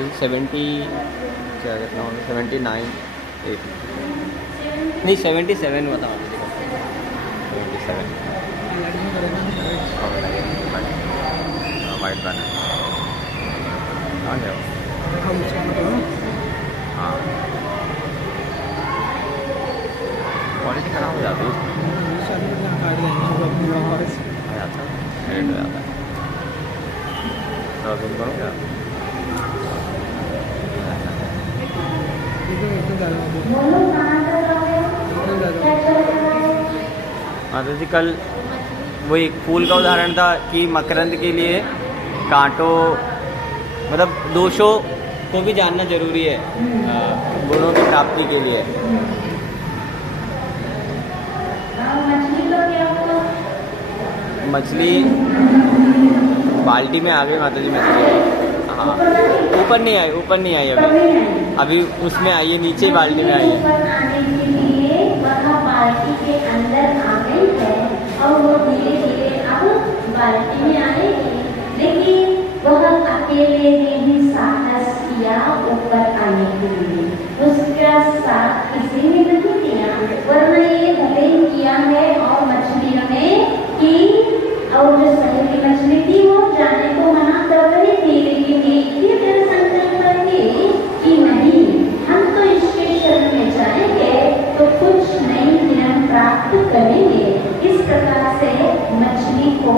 वही 70 क्या कितना होगा 79 80 नहीं 77 बताओ 77 वाइट बना आ गया हाँ क्वालिटी खराब हो जाती है आ जाता है रेड हो जाता है तो तुम करो क्या हाँ तो जी कल वो एक फूल का उदाहरण था कि मकरंद के लिए कांटों मतलब दोषों को भी जानना जरूरी है गुणों की प्राप्ति के लिए। मछली बाल्टी में आ गई माता जी मछली। हाँ ऊपर नहीं आई अभी उसमें आई है नीचे ही बाल्टी में आई है। बाल्टी के अंदर आ गई है और वो धीरे धीरे अब बाल्टी में आएगी, लेकिन वह अकेले ने भी साहस किया ऊपर आने के लिए, उसका साथ किसी ने नहीं दिया, वरना ये भले ही किया है। और मछलियों ने की और जो सहेली मछली थी वो जाने को मना कर रही थी, लेकिन ये मेरा संकल्प रखी कि नहीं हम तो इसके शरण में जाएंगे तो कुछ नई ज्ञान प्राप्त करेंगे। इस प्रकार से मछली को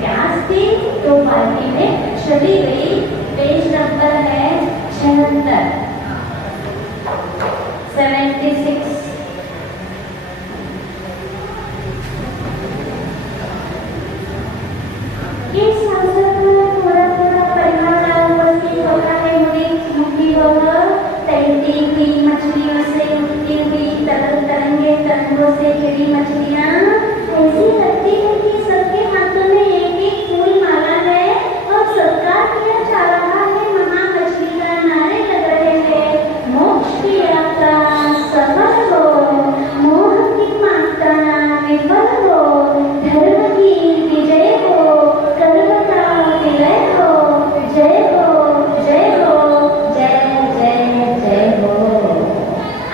प्यास थी तो बाल्टी में चली गई। पेज नंबर है 76 मछलियों से उठती हुई तरल तरंगे तरंगों से घिरी मछलियाँ ऐसी लगती है कि सबके हाथों में एक एक फूल माला है और सत्कार किया जा रहा है। महा मछली का नारे लग रहे हैं, मोक्ष की यात्रा सफल हो, मोह की मात्रा विफल हो, धर्म की विजय हो, कर्म का विलय हो, जय हो जय हो जय जय जय हो।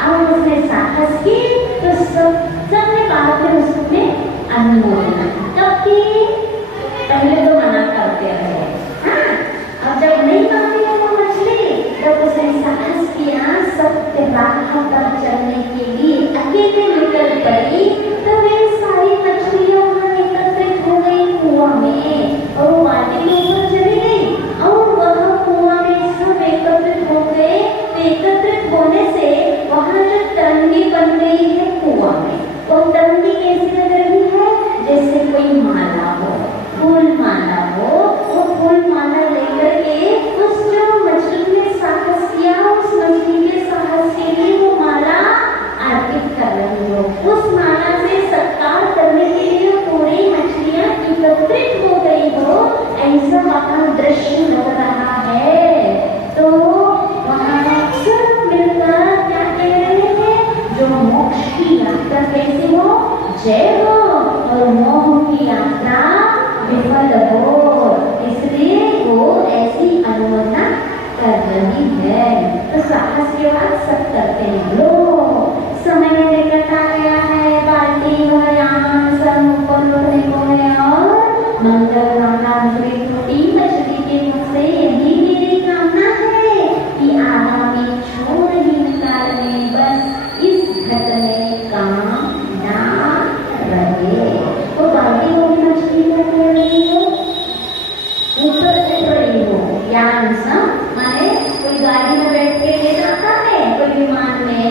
और उसने साहस की तो सबने कहा फिर उसमें अनुमोदन तब पहले तो मना करते रहे। हाँ अब जब नहीं मानती है वो मछली तब उसने साहस किया सत्य राह पर चलने के लिए अकेले निकल पड़ी। तो वे सारी मछलियां वहां एकत्रित हो गई कुआं में और वो वाटे में ऊपर चली गई और वह कुआं में सब एकत्रित हो गए। एकत्रित होने से वहां जो टंडी बन गई है कुआं में, वो टंडी कैसी लग रही है जैसे कोई माला हो, फूल माला हो। वो फूल माला लेकर के उस जो मछली ने साहस किया उस मछली के साहस के लिए वो माला अर्पित कर रही हो। उस माला से सत्कार करने के लिए पूरी मछलियां एकत्रित हो गई हो, ऐसा वहां दृश्य लग रहा है। तो वहां सब मिलकर क्या कह रहे हैं, जो मोक्ष की यात्रा कैसी हो, जय हो, और मोह की यात्रा विफल हो। इसलिए वो ऐसी अनुमोदना कर रही है। तो साहस के बाद सब करते हैं। लो समय निकट आ गया है, बाल्टी यहाँ सब ऊपर उठने को है और मंगल कामना टूटी मछली के मुख से यही मेरी कामना है कि आगामी छोड़हीन काल में बस इस घट में काम ना रहे। तो बाल्टी होगी मछली को कह रही हो, ऊपर उठ रही हो, यान माने कोई गाड़ी में बैठ के ले जाता है, कोई विमान में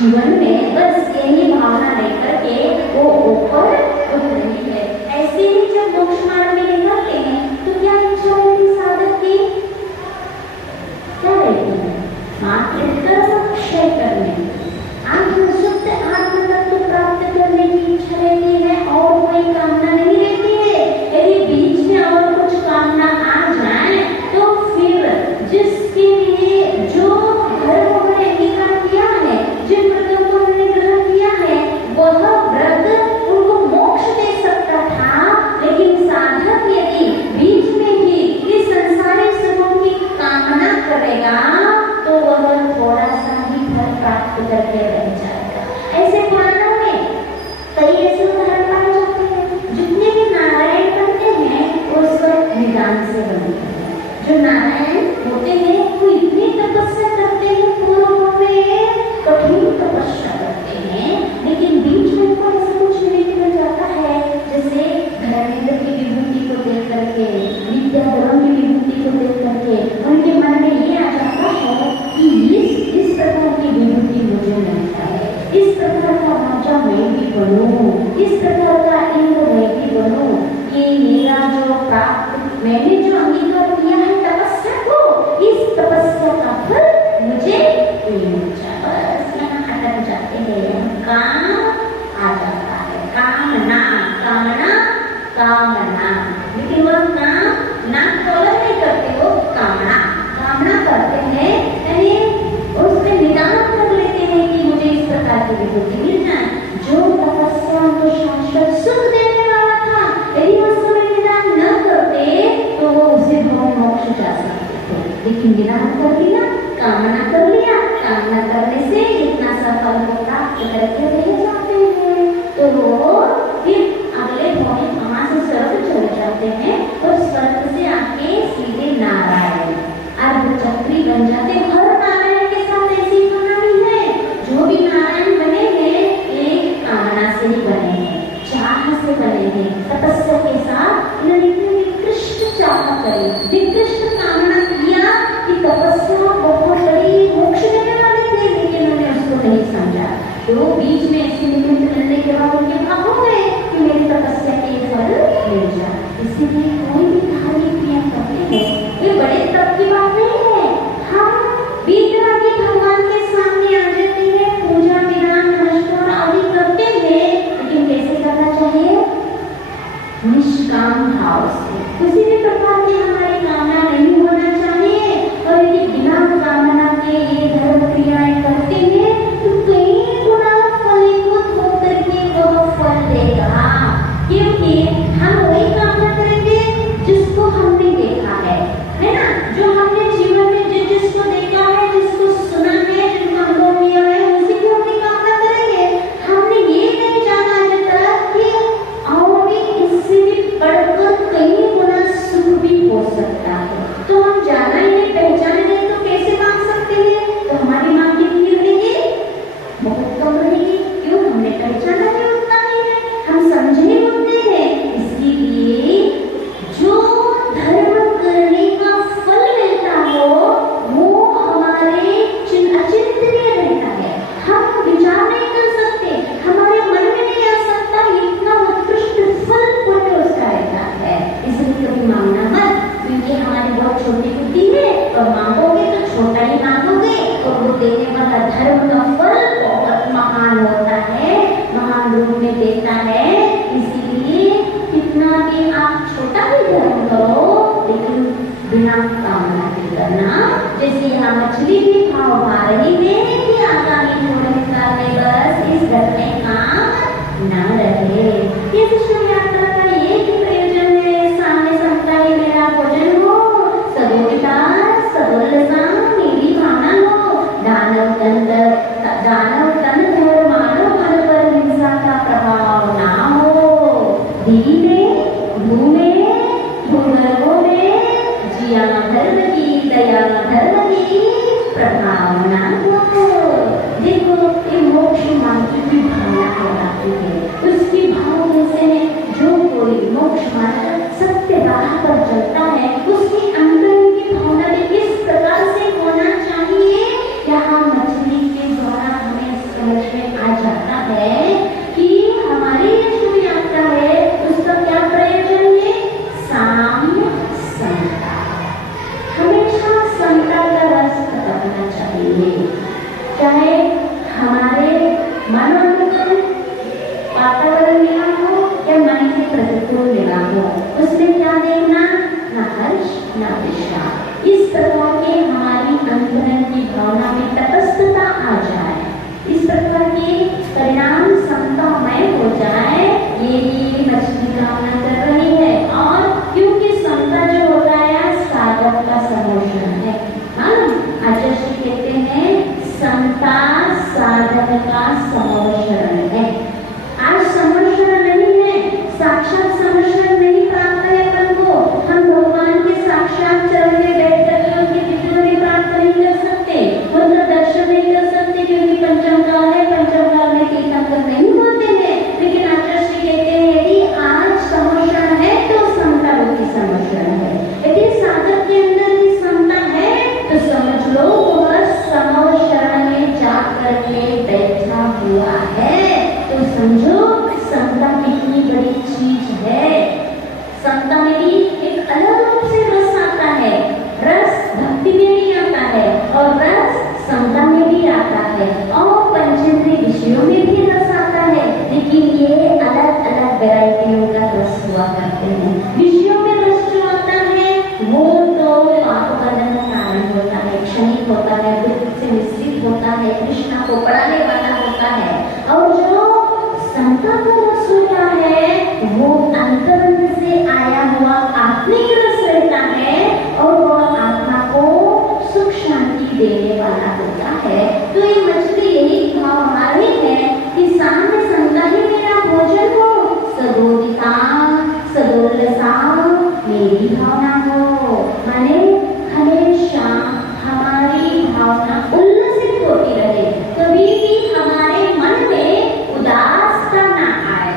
जीवन में बस यही भावना लेकर के वो ऊपर उठ रही है। ऐसे ही जब मोक्ष मार्ग में निकलते हैं तो क्या इच्छा रहती साधक की? क्या रहती है? मात्र कर्म क्षय करने, शुद्ध आत्म तत्व प्राप्त करने की इच्छा रहती है और कोई कामना नहीं रहती है। यदि बीच में और कुछ कामना आ जाए तो फिर जिसके लिए जो धर्म उन्होंने अंगीकार किया है, जिन व्रतों को उन्होंने ग्रहण किया है, वह व्रत उनको मोक्ष दे सकता था। लेकिन साधक यदि बीच में ही इस संसारिक सुखों की कामना करेगा तो वह थोड़ा सा ही फल प्राप्त करके रह जाएगा। ऐसे पुराणों में कई ऐसे उदाहरण पाए जाते हैं। जितने भी नारायण बनते हैं वो सब निदान से बनते हैं। जो नारायण होते हैं वो इतनी तपस्या करते हैं, पूर्व में कठिन तपस्या करते हैं, लेकिन बीच में उनको ऐसा कुछ मिल जाता है जैसे धर्मेंद्र की विभूति को देख करके, विद्याधरों की विभूति को देख करके उनके मन में ये आ जाता है कि इस प्रकार की विभूति मुझे मिलता है, इस प्रकार का राजा मैं भी बनूं, इस प्रकार का इंद्र मैं भी बनूं। ये मेरा जो प्राप्त, मैंने जो अंगीकार किया है तपस्या को, इस तपस्या का फल मुझे मिल जाए। बस यहाँ अटक जाते हैं, काम आ जाता है, कामना कामना कामना, लेकिन वह काम ना फॉलो नहीं करते, वो कामना कामना करते हैं, यानी उसमें निदान कर लेते हैं कि मुझे इस प्रकार की विभूति मिल जाए। जो तपस्या को शाश्वत सुख देने वाला था, यदि उस समय निदान न करते तो वो उसे भव मोक्ष जा सकते थे, लेकिन निदान कर लिया, कामना कर लिया, कामना करने से इतना सफल को प्राप्त करके रह जाते हैं। तो वो फिर अगले भव में वहां से स्वर्ग चले जाते हैं और स्वर्ग से आके सीधे नारायण अर्धचक्री बन जाते। हर नारायण के साथ ऐसी कहानी है। जो भी नारायण बने हैं एक कामना से ही बने हैं, चाह से बने हैं। तपस्या के साथ इन्होंने निकृष्ट चाह करी, निकृष्ट कामना किया कि तपस्या बहुत बड़ी मोक्ष देने वाली थी, लेकिन उन्होंने उसको नहीं समझा। तो बीच में ऐसे निमित्त मिलने के बाद उनके भाव हो गए कि मेरी तपस्या के फल मिल जाए। इसीलिए कोई भी धार्मिक क्रिया करते हैं ये बड़े तप की बात नहीं है। हम बीतरागी भगवान के सामने आ जाते हैं, पूजा विधान नमस्कार आदि करते हैं, लेकिन कैसे करना चाहिए? निष्काम भाव से। किसी भी प्रकार की हमारी कामना नहीं होना चाहिए। और यदि बिना कामना के ये धर्म क्रियाएं करते हैं तो कई गुना फलीभूत होकर के वह फल देगा, क्योंकि हम वही कामना करेंगे जिसको हमने देखा है ना? जो हमने जीवन में जिसको देखा है, जिसको सुना है, जिसका अनुभव किया है, उसी की अपनी कामना करेंगे। हमने ये नहीं जाना अभी तक कि और इससे भी बढ़कर कई गुना सुख भी हो सकता है। तो हम जाना ही नहीं, पहचाने नहीं तो कैसे मांग सकते हैं? तो हमारी मांग की गिरगी बहुत कम रहेगी। क्यों? हमने पहचाना नहीं उतना ही है, हम समझे ही उतने हैं। इसीलिए जो धर्म करने का फल मिलता हो वो हमारे अचिंतनीय रहता है। हम विचार नहीं कर सकते, हमारे मन में नहीं आ सकता, इतना उत्कृष्ट फल पुण्य उसका रहता है। इसलिए कभी मांगना मत, क्योंकि हमारी बहुत छोटी बुद्धि है और मांगोगे तो छोटा ही मांगोगे और वो देने वाला धर्म का फल बहुत महान होता है, महान रूप में देता है। इसीलिए कितना भी आप छोटा भी धर्म करो, लेकिन बिना कामना के करना। जैसे यहाँ मछली भी भाव पा रही है कि आगामी पूर्ण काल में बस इस घर में काम न रहे। ये विश्व यात्रा का ये ही प्रयोजन है, सामने संता ही मेरा भोजन हो, सबोटा सबोलसा मेरी भावना हो, दानव तन धर्म मानव मन पर हिंसा का प्रभाव ना हो, धीरे भूमे भूगर्भों में जिया धर्म की दया धर्म की प्रभाव ना हो। देखो ये मोक्ष मार्ग की भावना कहलाती है। उसकी भाव जैसे जो कोई मोक्ष मार्ग सत्य राह पर चलता है उसकी अंदर की भावना भी किस प्रकार से होना चाहिए, यहाँ मछली के द्वारा हमें समझ है कि हमारी ये जो यात्रा है उसका क्या प्रयोजन है? साम्य समता। हमेशा समता का रास्ता अपनाना चाहिए, चाहे हमारे मनोनुकूल वातावरण मिला हो या मन के प्रतिकूल मिला हो, उसमें क्या देखना? ना हर्ष ना विषाद। इस प्रकार के हमारी अंतरंग की भावना में तटस्थता आ जाए, इस प्रकार के परिणाम समतामय हो जाए, ये मछली कामना कर रही है। और क्योंकि समता जो होता है साधक का समोषण है। आचार्य जी कहते हैं समता साधक का समोषण है। आज समोषण नहीं है, साक्षात समोषण नहीं प्राप्त है अपन को। हम भगवान के साक्षात चरण में बैठ कर उनके विग्रह में प्राप्त नहीं कर सकते, उनका दर्शन नहीं कर सकते, क्योंकि पंचम काल है, पंचम काल में तीर्थंकर नहीं होते हैं। लेकिन आचार्य श्री कहते हैं यदि आज समोषण है तो समता रूपी समोषण है। यदि साधक के अंदर भी समता है तो समझ लो वह समोषण में जाकर के बैठा हुआ है। तो समझो समता कितनी बड़ी चीज है। समता में भी एक अलग रूप से रस आता है। रस भक्ति में भी आता है और रस समता में भी आता है और पंचेंद्रिय विषयों में भी रस आता है। लेकिन ये अलग अलग वैरायटियों का रस हुआ करते हैं। विषयों में रस जो आता है वो तो पाप बंधन का कारण होता है, क्षणिक होता है, दुख से मिश्रित होता है, कृष्णा को पढ़ाने वाला होता है। और जो समता का रस होता है वो अंतरंग से आया हुआ आत्मिक रस रहता है और वह आत्मा को सुख शांति देने वाला होता है। तो ये मछली यही भाव हमारी है कि सामने समता ही मेरा भोजन हो, सदोदिता सदोल्लसा मेरी भावना हो। माने हमेशा हमारी भावना उल्लसित होती रहे, कभी भी हमारे मन में उदासता ना आए,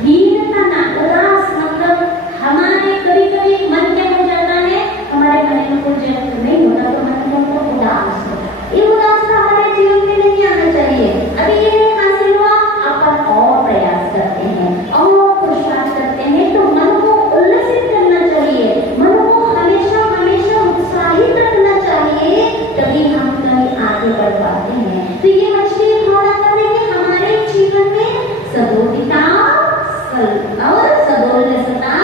हीनता ना। उदास मतलब हमारे कभी कभी मन क्या हो जाता है, हमारे मन में कुछ नहीं होता तो मन में तो उदास होता। ये उदासता हमारे जीवन में नहीं आना चाहिए। अभी ये हासिल हुआ, अपन और प्रयास करते हैं और पुरुषार्थ करते हैं, तो मन को उल्लसित करना चाहिए, मन को हमेशा हमेशा उत्साहित रखना चाहिए, तभी हम कहीं आगे बढ़ पाते हैं। तो ये मछली भावना करने के हमारे जीवन में सदोदिता और सदोल्लसता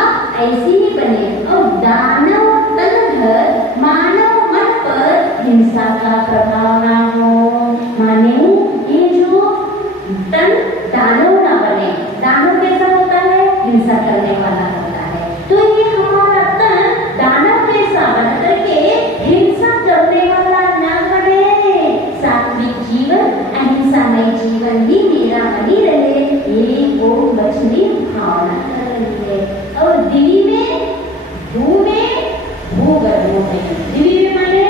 ऐसी ही बने और दानव तनधर मानव मन पर हिंसा का प्रभाव ना हो। माने ये जो तन दानव ना बने। दानव कैसा होता है? हिंसा करने वाला होता है। तो ये हमारा तन दानव कैसा बन करके हिंसा करने वाला ना बने। सात्विक जीवन अहिंसामय जीवन ही मेरा बनी रहे, ये वो मछली भावना कर रही है। और दिवी में भू में भूगर्भ में, दिवी में माने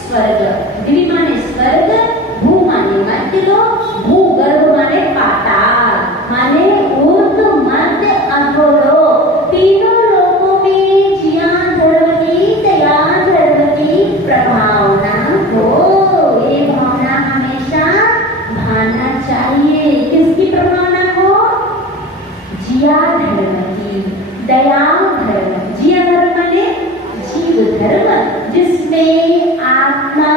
स्वर्ग, दिवी माने स्वर्ग, भू माने मध्य लोक, भूगर्भ माने पाताल, माने ऊर्ध्व मध्य अधोलोक। तीनों लोकों में जिया धर्म की दया धर्म की प्रभावना हो। ये भावना हमेशा भाना चाहिए। किसकी प्रभावना हो? जिया धर्म की, दया धर्म। जिया धर्म माने जीव धर्म, जिसमें आत्मा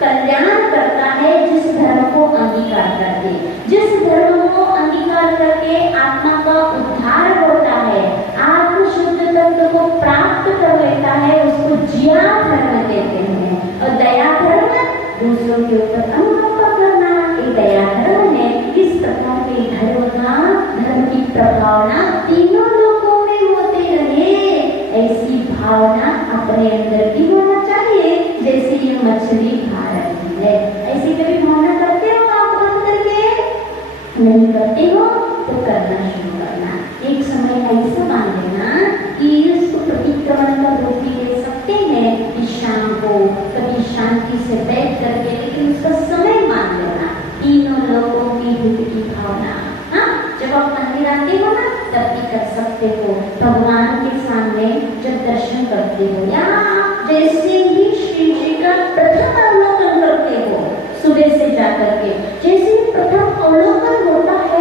कल्याण करता है, जिस धर्म को अंगीकार करके, जिस धर्म को अंगीकार करके आत्मा का उद्धार होता है, आत्म शुद्ध तत्व को प्राप्त कर लेता है, उसको जिया धर्म कहते हैं। और दया धर्म दूसरों के ऊपर अनुकंपा करना, ये दया धर्म है। इस प्रकार के धर्म की प्रभावना तीनों लोगों में होते रहे, ऐसी भावना अपने अंदर भी होना चाहिए, जैसे ये मछली खा रही है। ऐसी कभी भावना करते हो आप बंद करके? नहीं करते हो तो करना शुरू करना। एक समय ऐसा मान लेना कि इसको प्रतिक्रमण का रूप भी ले सकते हैं कि शाम को कभी शांति से बैठ करके, लेकिन उसका समय मान लेना। तीनों लोगों की हित की भावना। हाँ, जब आप मंदिर आते हो ना तब भी कर सकते हो। भगवान के सामने जब दर्शन करते हो या जैसे ही श्री जी का प्रथम अवलोकन करते हो, सुबह से जाकर के जैसे ही प्रथम अवलोकन होता है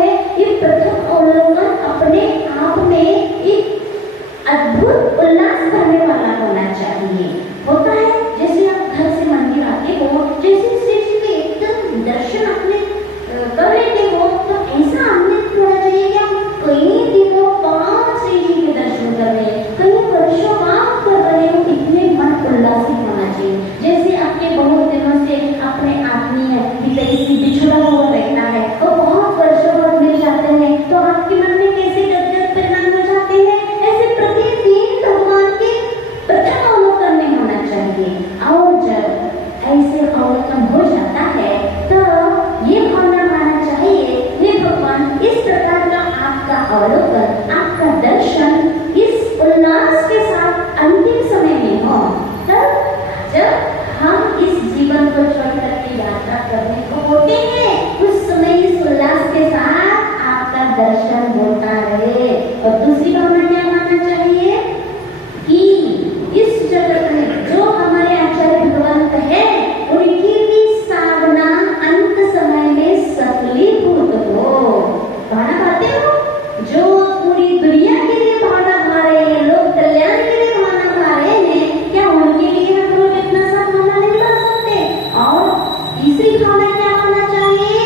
अवलोकन, आपका दर्शन इस उल्लास के साथ अंतिम समय में हो, तब जब हम इस जीवन को छोड़ करके यात्रा करने को होते हैं, उस समय इस उल्लास के साथ आपका दर्शन होता रहे। और दूसरी भावना क्या मानना चाहिए कि इस जगत में जो हमारे आचार्य भगवंत है, उनकी भी साधना अंत समय में सफलीभूत हो। भावना पाते हो, जो पूरी दुनिया के लिए भावना पा रहे हैं, लोग कल्याण के लिए भावना पा रहे हैं, क्या उनके लिए हम रोज इतना सा भावना नहीं पा सकते? और तीसरी भावना क्या होना चाहिए?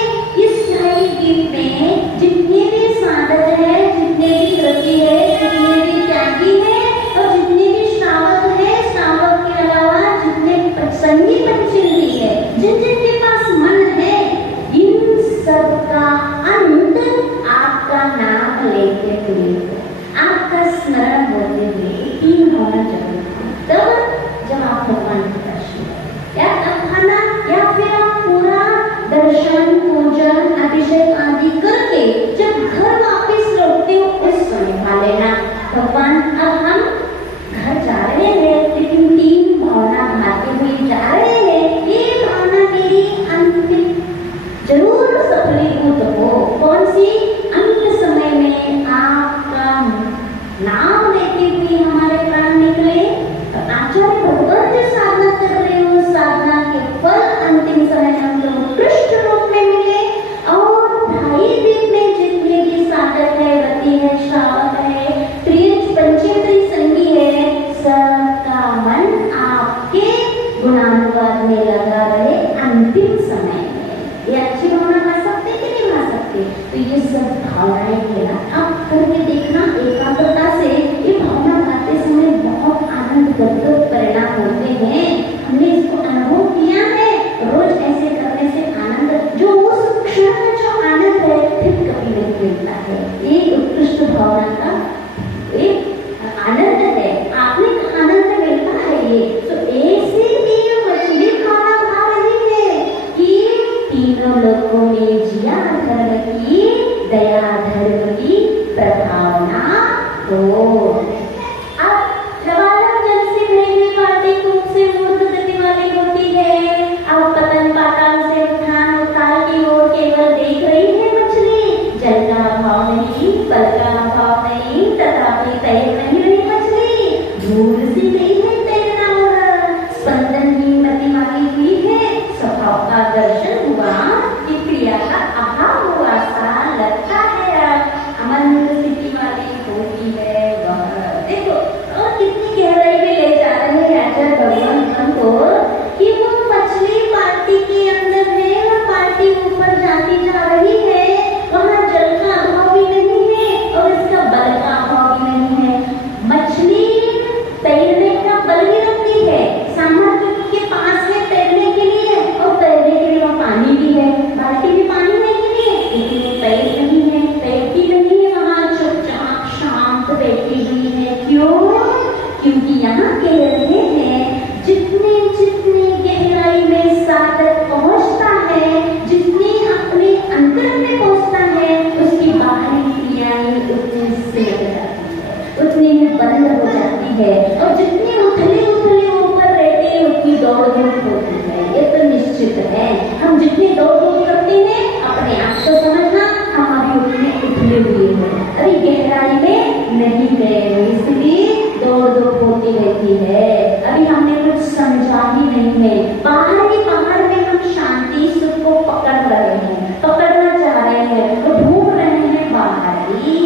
इस ढाई गीत में जितने भी साधक है, जितने भी व्रती है, जितने भी त्यागी है और जितने भी श्रावक है, श्रावक के अलावा जितने संगी पंचेंद्रिय है, जिन जिनके पास मन है, इन सबका अंत आपका नाम लेते हुए, आपका स्मरण होते हुए तीन होना चाहिए। तब जब आप भगवान के दर्शन या तब खाना या फिर आप पूरा दर्शन, पूजन, अभिषेक आदि करके जब घर वापस लौटते हो, उस समय खा लेना भगवान अब हम घर जा रहे हैं, लेकिन तीन भावना भाते हुए जा रहे हैं, ये भावना मेरी अंतिम जरूर सफलीभूत हो। कौन सी? अंत समय में आपका नाम लेते हुए हमारे प्राण निकले। तो आचार्य भगवान जो साधना कर रहे हो, साधना के फल अंतिम समय में हम लोग उत्कृष्ट रूप में मिले। और ढाई दिन में जितने भी साधक है, व्रती है, श्रावक है, प्रिय पंचेंद्रिय संगी है, सबका मन आपके गुणानुवाद में लगा रहे अंतिम समय में। ये अच्छी भावना पा सकते कि नहीं पा सकते? तो ये सब भावनाएं के ना आप करके देखना एकाग्रता से। ये भावना पाते समय बहुत आनंदप्रद परिणाम होते हैं। हमने इसको अनुभव किया है। रोज ऐसे करने से आनंद, जो उस क्षण में जो आनंद है, फिर कभी नहीं मिलता है। ये उत्कृष्ट भावना का एक आनंद है। आपने आनंद मिलता है ये। तो ऐसे ही मछली खाना खा रही है कि तीनों लोगों में जिया धर्म की, दया धर्म की प्रभावना हो। अब लबालब जल से भरी हुई बाल्टी खूब से मूर्ख गति वाली होती है। अब पतन पाताल से उठान उताल की ओर केवल देख रही है मछली। जल का अभाव नहीं, बल का अभाव नहीं, तथापि तैर नहीं रही मछली। भूल सी गई है तैरना और स्पंदन की मति मारी हुई है। स्वभाव का दर्शन हुआ कि क्रिया का अभाव हुआ सा लगता है। अमन स्थिति वाली होती है वह। देखो और कितनी गहराई में ले जा रहे हैं आचार्य भगवान हमको कि वो मछली बाल्टी के अंदर है और बाल्टी ऊपर जाती जा रही है। वहाँ जल का अभाव भी नहीं है और इसका बल का अभाव भी नहीं है। मछली तैरने का बल भी रखती है, सामर्थ्य के पास है तैरने के लिए, और तैरने के लिए वहाँ पानी भी है। बाल्टी में पानी है कि नहीं है, लेकिन वो तैर नहीं है, तैरती नहीं है, वहाँ चुपचाप शांत बैठी हुई है। क्यों? क्योंकि यहाँ कह रहे हैं जितने जितने गहराई में साधक पहुँचता है, जितने अपने अंतर में पहुँचता है, उसकी बाहरी क्रियाएं उतनी सिमट जाती है, उतनी ही बंद हो जाती है। और जितनी उथले उथले ऊपर रहते हैं, उतनी दौड़ धूप होती है। ये तो निश्चित है। हम जितनी दौड़ धूप करते हैं, अपने आप को समझना हम अभी उतने उथले हुए हैं, अभी गहराई में नहीं गए, इसलिए दौड़ धूप होती रहती है। अभी हमने कुछ समझा ही नहीं है। बाहर ही बाहर में हम शांति सुख को पकड़ रहे हैं, पकड़ना चाह रहे हैं, तो ढूंढ रहे हैं बाहरी।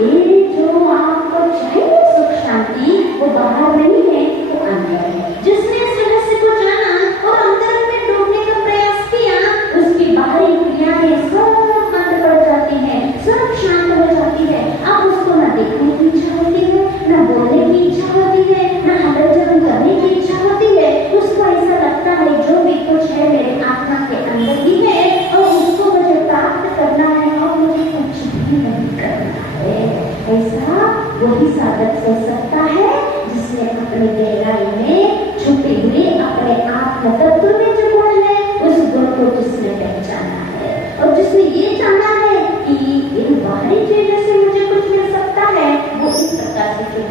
ये जो आपको चाहिए सुख शांति, वो बाहर नहीं है, वो अंदर है। जिसने इस रहस्य को जाना और अंदर में ढूंढने का प्रयास किया, उसकी बाहरी क्रियाएं सब बंद पड़ जाती हैं, सब शांत हो जाती है। अब उसको न देखने की इच्छा होती है, न बोलने की इच्छा होती है, न हलचल करने की इच्छा होती है। उसको ऐसा लगता है जो भी कुछ है मेरे आत्मा के अंदर ही है और उसको मुझे प्राप्त करना है और मुझे कुछ भी नहीं करना है। ऐसा वही साधक सोच सकता है जिसने अपने गहराई में छुपे हुए अपने आत्म तत्व में जो गुण है, उस गुण को जिसने पहचाना है और जिसने ये जाना है कि इन बाहरी चीजों से मुझे कुछ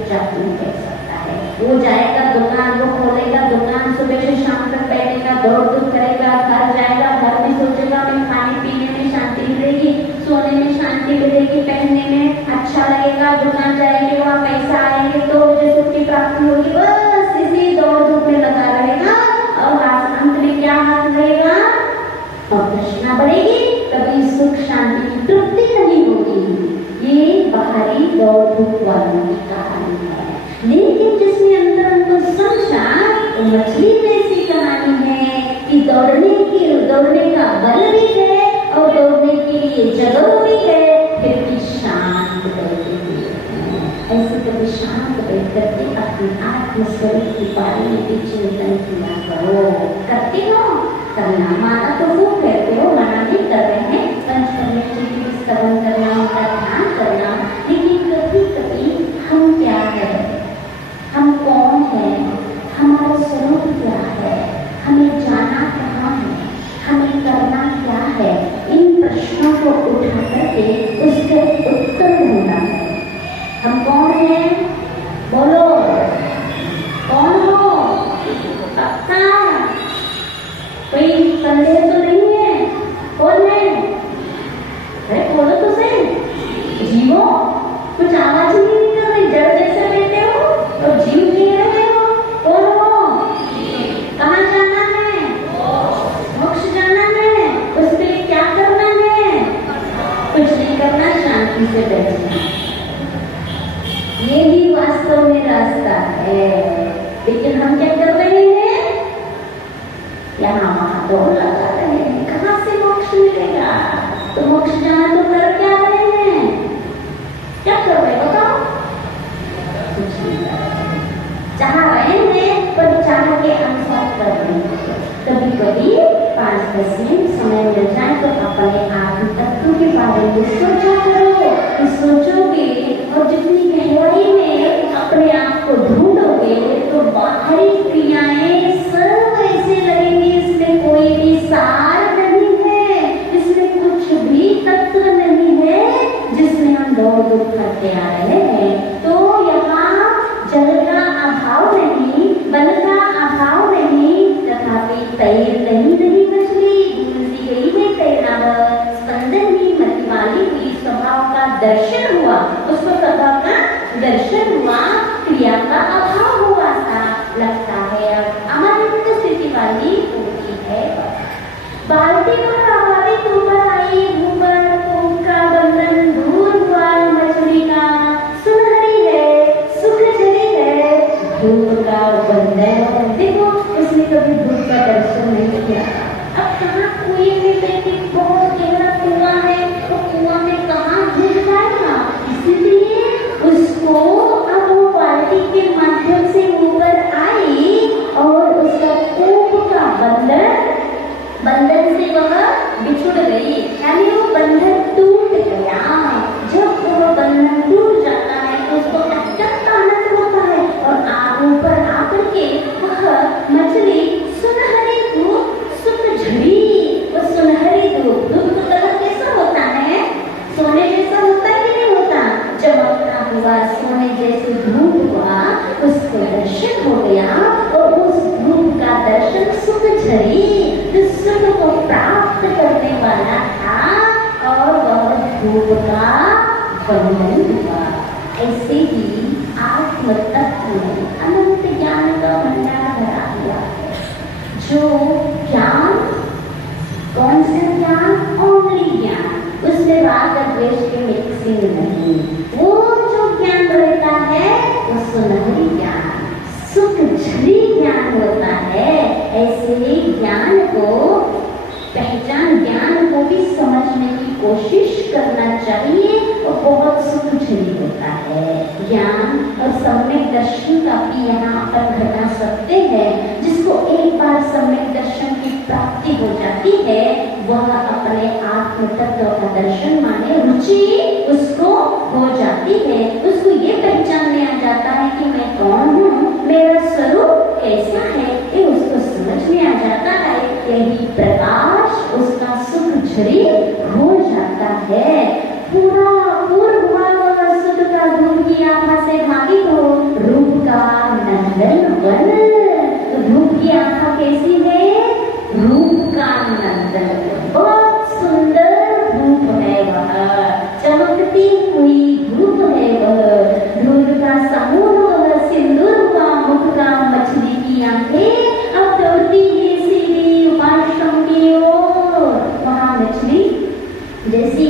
चुपचाप नहीं कह सकता है। वो जाएगा दुकान, वो खोलेगा दुकान, सुबह से शाम तक बैठेगा, दौड़ धूप करेगा, घर जाएगा, घर में सोचेगा मैं खाने पीने में शांति मिलेगी, सोने में शांति मिलेगी, पहनने में अच्छा लगेगा, दुकान जाएंगे वहाँ पैसा आएंगे तो मुझे सुख की प्राप्ति होगी, बस इसी दौड़ धूप में लगा रहेगा। और अंत में क्या हाथ रहेगा? और तृष्णा बढ़ेगी, कभी सुख शांति की तृप्ति नहीं होगी। ये बाहरी दौड़ धूप वालों की कहानी है। लेकिन जिसने अंदर अंदर समझा, तो मछली में ऐसी कहानी है कि दौड़ने का बल भी है और दौड़ने के लिए जगह भी है, फिर भी शांत बैठे हुए हैं। ऐसे कभी शांत बैठ करके अपने आत्मस्वरूप के बारे में भी चिंतन किया करो। करते हो? करना माना तो वो कहते हो, मना नहीं कर रहे हैं, पंचकर्म की श्रवण करना, उनका ध्यान करना। लेकिन कभी कभी हम क्या है, हम कौन है, हमारा स्वरूप क्या है, हमें जाना कहाँ है, हमें करना क्या है, इन प्रश्नों को उठा करके उसके उत्तर ढूंढना है। हम कौन है? बोलो, कौन हो? पक्का? कोई संदेह तो नहीं है? कौन है? अरे बोलो तो सही, जीवो, कुछ आवाज ही नहीं निकल रही, जड़ जैसे बैठे हो और जीव नहीं रहे हो। कौन हो? कहाँ जाना है? मोक्ष जाना है। उसके लिए क्या करना है? कुछ नहीं करना, शांति से बैठना। ये ही वास्तव में रास्ता है। लेकिन हम क्या कर रहे हैं? यहाँ वहाँ दौड़ लगा रहे हैं। कहाँ से मोक्ष मिलेगा? तो मोक्ष जाना तो कर क्या रहे हैं? क्या कर रहे हो बताओ? कुछ नहीं कर रहे। चाह रहे हैं पर चाह के अनुसार कर रहे हैं। कभी कभी 5-10 मिनट समय मिल जाए तो अपने आत्म तत्व के बारे में सोचा करो। सोचोगे और जितनी गहराई में अपने आप को ढूंढोगे तो बाहरी क्रियाएं सब ऐसे लगेंगी, इसमें कोई भी सार नहीं है, इसमें कुछ भी तत्व नहीं है जिसमें हम दौड़ धूप करते आ रहे हैं। तो यहाँ जल का अभाव नहीं, बल का अभाव नहीं, तथापि तैर नहीं मछली, घुसी गई है तैरना, स्पंदन ही मत वाली हुई, स्वभाव का दर्शन हुआ, उसको स्वभाव का दर्शन हुआ, क्रिया का अभाव हुआ सा लगता है। अब अमरित स्थिति वाली होती है। बाल्टी पर आबादी ऊपर आई, ऊपर का बंधन दूर हुआ, मछली का सुनहरी है, सुख चली है, धूप का बंधन। देखो उसने कभी धूप का दर्शन नहीं किया। अब कहाँ कुएं में बैठी, बहुत गहरा कुआं है, तो कुआं में कहाँ घुस जाएगा, इसलिए उसको अब वो बाल्टी के माध्यम से ऊपर आई और उसका कूप का बंधन से वह बिछुड़ गई, यानी वो बंधन टूट गया। जब वो बंधन टूट जाता है तो उसको अत्यंत आनंद होता है और ऊपर आकर के वह मछली सुनहरी धूप सुख झड़ी। वो सुनहरी धूप का कलर कैसा होता है? सोने जैसा होता है कि नहीं होता? चमकता हुआ सोने जैसी धूप हुआ, उसको दर्शन हो गया और उस धूप का दर्शन सुख झड़ी, जो सुख को प्राप्त करने वाला था और वह धूप का बंधन हुआ। ऐसे ही आत्म तत्व में अनंत ज्ञान का भंडार भरा हुआ है। जो ज्ञान, कौन सा ज्ञान? ओनली ज्ञान, उसमें राग द्वेष के मिक्सिंग नहीं। वो जो ज्ञान रहता है वो सुनहरी ज्ञान, सुख झड़ी ज्ञान होता है। ऐसे ही ज्ञान को पहचान, ज्ञान को भी समझने की कोशिश करना चाहिए और बहुत सुख झड़ी होता है। ज्ञान और सम्यक दर्शन का भी यहाँ पर घटा सकते हैं। जिसको एक बार सम्यक दर्शन की प्राप्ति हो जाती है वह अपने आत्म तत्व का दर्शन माने रुचि उसको हो जाती है। उसको ये पहचानने आ जाता है कि मैं कौन हूँ, मेरा स्वरूप कैसा है, ये उसको समझ में आ जाता है। यही प्रकाश उसका सुख झड़ी हो जाता है। पूरा पूर्व हुआ सुख का धूप की आभा से भागी हो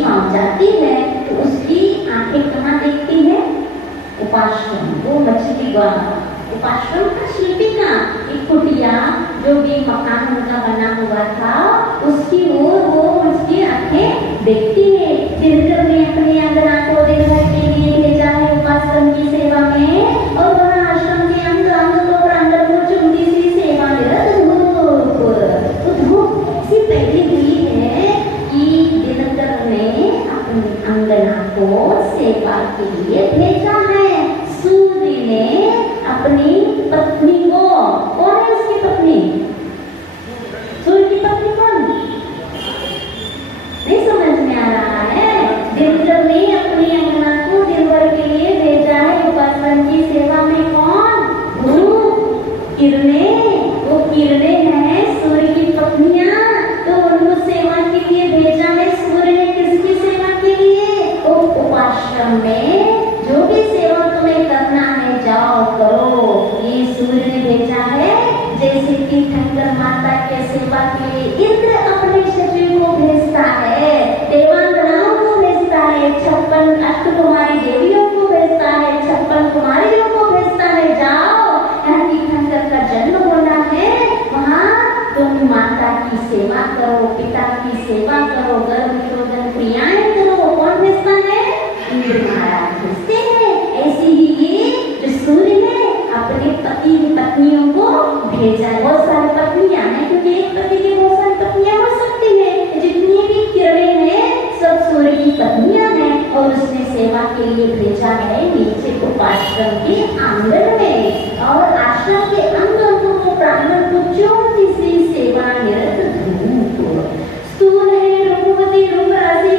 माँ जाती है तो उसकी आंखें कहाँ देखती है? उपाश्रम, वो मछली उपाश्रम का शिल्पी का एक कुटिया जो भी मकान उनका बना हुआ था उसकी ओर वो उसकी आंखें देखती है। दिनकर ने अपने अंगना को दिन भर के लिए भेजा है उपाश्रम की सेवा में और वहाँ आश्रम के अंग अंग को प्रांगण को चुमती सी सेवा निरत धूप ऐसी पैदी हुई है कि दिनकर ने अपने अंगना को सेवा के लिए भेजा है। सूर्य ने अपनी पत्नी को, कौन है उसकी पत्नी? सूर्य की पत्नी कौन? नहीं समझ में आ रहा है। दिनकर ने अपनी अंगना को दिन भर के लिए भेजा है उपाश्रम की सेवा में। कौन? धूप, किरणें, वो किरणें हैं सूर्य की पत्नियां, तो उनको सेवा के लिए भेजा है। सूर्य ने किसकी सेवा के लिए? उपाश्रम में जो भी सेवा तुम्हें करना है जाओ करो, ये सूर्य ने भेजा है। जैसे कि ठक्कर माता के सेवा के लिए इंद्र अपने सचिव को भेजता है, देवांगनाओं को भेजता है, 56 अष्टकुमारी देवियों को भेजता है, 56 कुमारियों को भेजता है, जाओ यहाँ की ठक्कर का जन्म होना है, वहाँ तुम माता की सेवा करो, पिता की सेवा करो, गर्भ शोधन क्रियाएं करो। कौन भेजता है? इंद्र महाराज भेजते हैं। ऐसी ही ये जो सूर्य ने अपने पति पत्नियों को भेजा। बहुत सारी पत्नियां हैं क्योंकि एक पति की बहुत सारी पत्नियां हो सकती हैं। जितनी भी किरणें हैं सब सूर्य की पत्नियां हैं और उसने सेवा के लिए भेजा है नीचे उपाश्रम के आंगन में। और आश्रम के अंगन को प्रांगण को चोटी सी सेवा निरत धूप स्थूल है रूपवती रूप राशि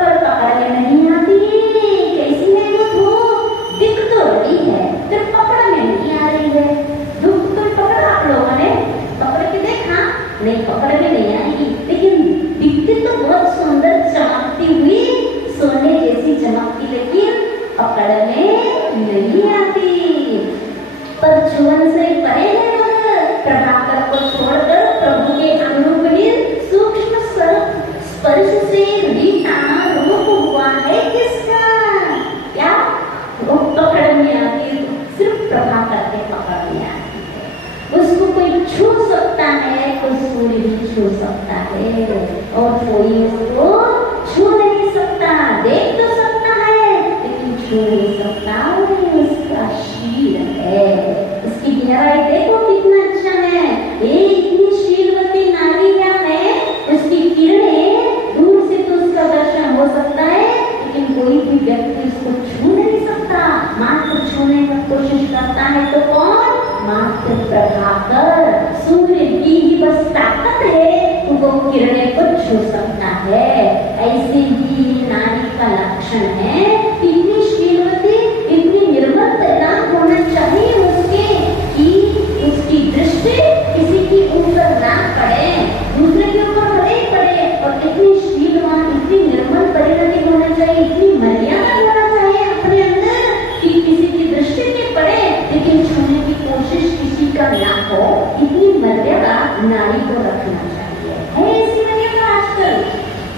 पर पकड़ में नहीं आती। कैसी है वो धूप? दिख तो रही है फिर पकड़ में नहीं आ रही है। धूप तो पकड़ आप लोगों ने पकड़ के देखा? नहीं, पकड़ में नहीं आएगी, लेकिन दिखती तो बहुत सुंदर चमकती हुई सोने जैसी चमकती, लेकिन पकड़ में नहीं आती। पर छुअन से परे है प्रभाकर को छोड़कर प्रभु के अनुकूल सूक्ष्म स्पर्श से रीता रूप हुआ है किसका? क्या वो पकड़ में आती? सिर्फ प्रभाकर के पकड़ में आती है। उसको कोई छू सकता है तो सूर्य भी छू सकता है और कोई उसको छू नहीं सकता। देख तो सकता है लेकिन छू नहीं सकता। उसका शील है, उसकी गहराई देखो कितना अच्छा है। ये इतनी शीलवती नारी क्या है, उसकी किरणें दूर से तो उसका दर्शन हो सकता है लेकिन कोई भी व्यक्ति उसको छू नहीं सकता। मात्र छूने का कोशिश करता है तो कौन? मात्र प्रभाकर। सूर्य की ही बस ताकत है वो किरणें को छू सकता है। ऐसे ही नारी का लक्षण है। इतनी शीलवती, इतनी निर्मल परिणाम होना चाहिए उसके कि उसकी दृष्टि किसी की ऊपर ना पड़े, दूसरे के ऊपर भले ही पड़े। और इतनी शीलवान, इतनी निर्मल परिणति होना चाहिए, इतनी मर्यादा होना चाहिए अपने अंदर कि किसी की दृष्टि में पड़े लेकिन छूने की कोशिश किसी का ना हो। इतनी मर्यादा नारी को रखना चाहिए। है ऐसी मर्यादा आजकल?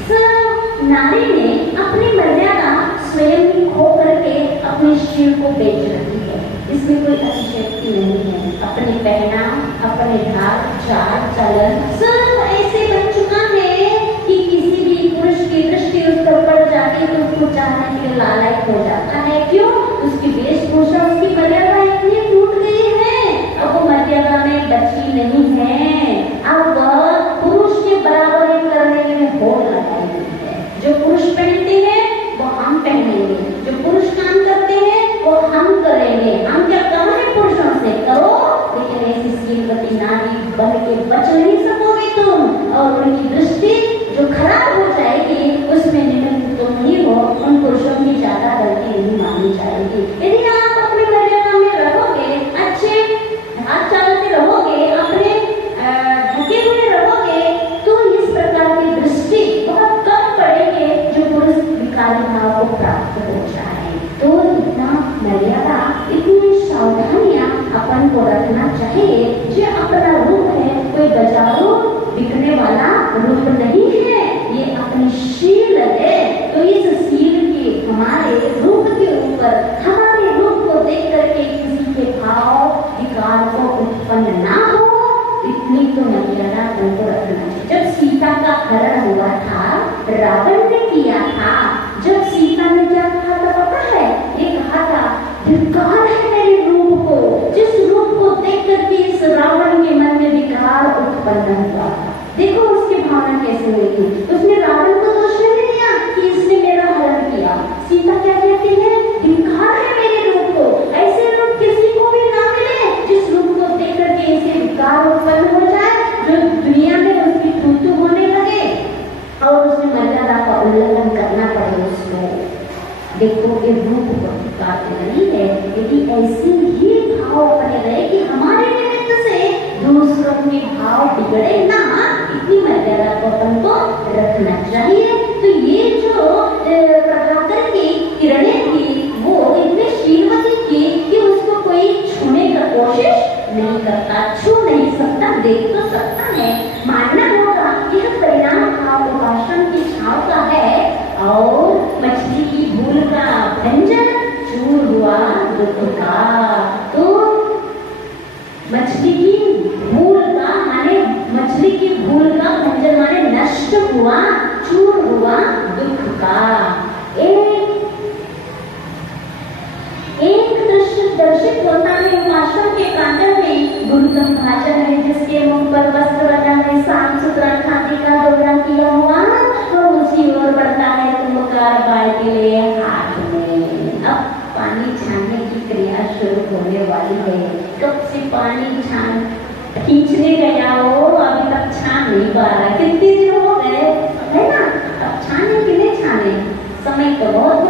सब नारी ने अपनी मर्यादा स्वयं ही खो करके अपने शील को बेच रही है। इसमें कोई अतिशयोक्ति नहीं है। अपने पहनाव, अपने ढाल, चाल चलन सब ऐसे बन चुका है कि किसी भी पुरुष की दृष्टि उस पर पड़ जाती तो उसको चाहने के लायक हो जाता है। क्यों? उसकी वेशभूषा, उसकी मर्यादा इतनी टूट गई है, अब वो मर्यादा में बची नहीं है। अब वह पुरुष के बराबर करने में होड़ लगाई हुई है। जो पुरुष पहनते हैं वो हम पहनेंगे, जो पुरुष काम करते हैं वो हम करेंगे। हम क्या कम है पुरुषों से? करो, लेकिन ऐसी शीलवती नारी बन के बच नहीं सकोगे तुम। और उनकी दृष्टि जो खराब हो जाएगी उसमें निमित्त तुम ही हो। उन पुरुषों की ज्यादा गलती नहीं मानी जाएगी। यदि आप अपनी मर्यादा में रहोगे, अच्छे हाथ चालते रहोगे, अपने ढके हुए रहोगे तो इस प्रकार की दृष्टि बहुत कम पड़ेगी जो पुरुष विकारी भाव को प्राप्त हो जाए। तो इतना मर्यादा, इतनी सावधानियां अपन को रखना चाहिए। जो अपना रूप है कोई बाजारों बिकने वाला रूप नहीं है, ये अपनी शील है। तो धिक्कार है मेरे रूप को, जिस रूप को देख करके इस रावण के मन में विकार उत्पन्न हुआ। देखो उसकी भावना कैसे हुई थी। उसने रावण को दोष नहीं दिया कि इसने मेरा हरण किया। सीता क्या कहती है, धिक्कार है मेरे रूप को, ऐसे रूप किसी को भी ना मिले जिस रूप को देख करके इसे विकार उत्पन्न हो जाए, जो दुनिया में उसकी थू होने लगे और उसने मर्यादा का उल्लंघन करना पड़े उसको। देखो ये रूप बात नहीं है, लेकिन ऐसे ही भाव बने रहे कि हमारे निमित्त से दूसरों के भाव बिगड़े ना, इतनी मर्यादा को अपन को रखना चाहिए। तो ये जो प्रभाकर की किरणें थी वो इतनी श्रीमती थी कि उसको कोई छूने का कोशिश नहीं करता, छू नहीं सकता, देख तो सकता है। मानना होगा यह परिणाम भाव उपासन की छाव का है और मछली की भूल का भंजन चूर हुआ दुख का। तो मछली की भूल का माने मछली की भूल का भंजन माने नष्ट हुआ, चूर हुआ दुख का। एक दृश्य दर्शित होता है उपासना के कांड में। गुरुतम भाषण है जिसके मुंह पर वस्त्र बना है, साफ सुथरा खादी का दोहरा किया हुआ और उसी ओर बढ़ता है कुम्भकार बाल्टी हाथ में। अब पानी छानने की क्रिया शुरू होने वाली है। कब से पानी छान खींचने गया हो, अभी तक छान नहीं पा रहा। कितने दिन हो गए है ना, अब छाने के लिए छाने, समय तो बहुत